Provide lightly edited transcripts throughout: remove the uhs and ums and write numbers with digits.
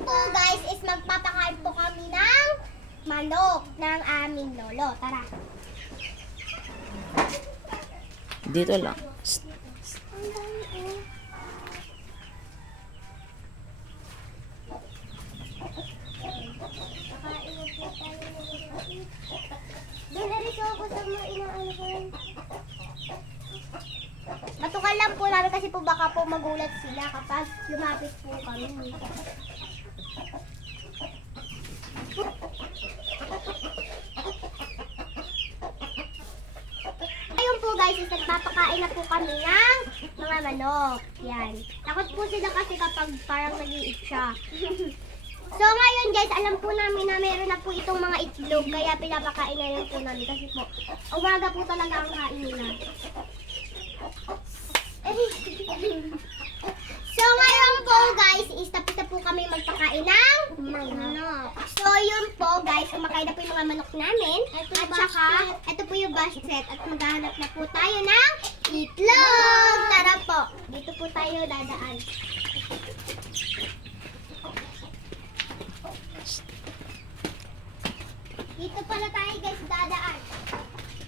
po guys is magpapakain po kami ng manok ng aming lolo. Tara. Dito lang. Ang dami oh. Kakain na po tayo ng manok. Doon na rin ako sa mga inaano ko. Matukan lang po namin kasi po baka po magulat sila kapag lumapit po kami. Ayun po guys, is nagpapakain na po kami ng mga manok. Yan. Takot po sila kasi kapag parang nag-iit siya. So ngayon guys, alam po namin na meron na po itong mga itlog kaya pinapakain na lang po namin kasi po umaga po talaga ang kain nila. So ngayon po guys, is tapos na po kami magpakain ng manok. So yun po guys, kumakain na po yung mga manok namin. At saka, ito po yung basket at maghahanap na po tayo ng itlog. Tara po, dito po tayo dadaan. Dito pala tayo guys dadaan.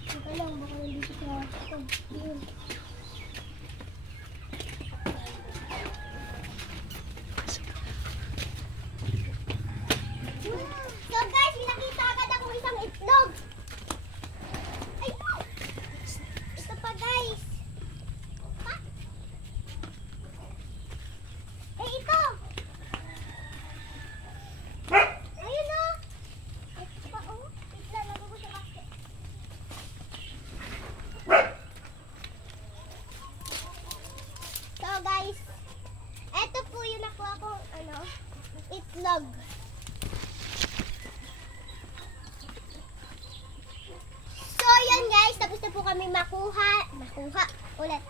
Ito lang, baka nandito sa ito. Yun. So guys, nakita agad akong isang itlog. Ayun! Ito pa guys. Ha? Eh ito! Ayun o! Ito pa o. Itla, lago ko sa basket. So guys, ito po yung nakuha kong itlog. So, yan guys. Tapos na po kami makuha ulit.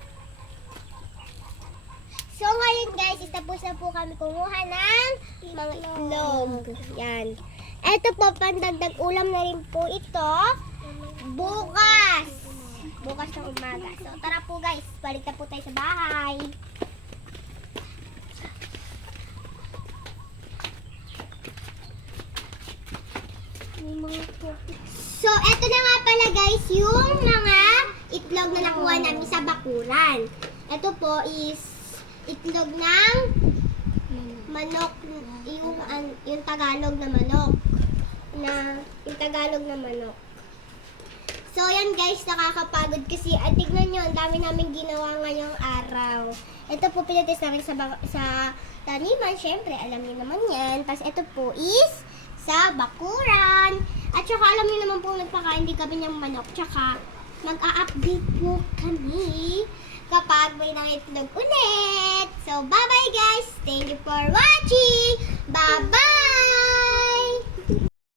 So, ngayon guys, tapos na po kami kumuha ng mga itlog. Yan. Ito po, pandagdag ulam na rin po ito. Bukas. Bukas ng umaga. So, tara po guys. Balik na po tayo sa bahay. So, eto na nga pala guys, yung mga itlog na nakuha namin sa bakuran. Ito po is itlog ng manok, yung Tagalog na manok. Yung Tagalog na manok. So, yan guys, nakakapagod kasi tignan nyo, ang dami namin ginawa ngayong araw. Ito po pinatis namin sa taniman, syempre, alam niyo naman yan. Tapos ito po is sa bakuran. At saka alam niyo naman po nagpakain din kami ng manok. Tsaka mag-a-update po kami kapag may nangitlog ulit. So bye-bye guys. Thank you for watching. Bye-bye.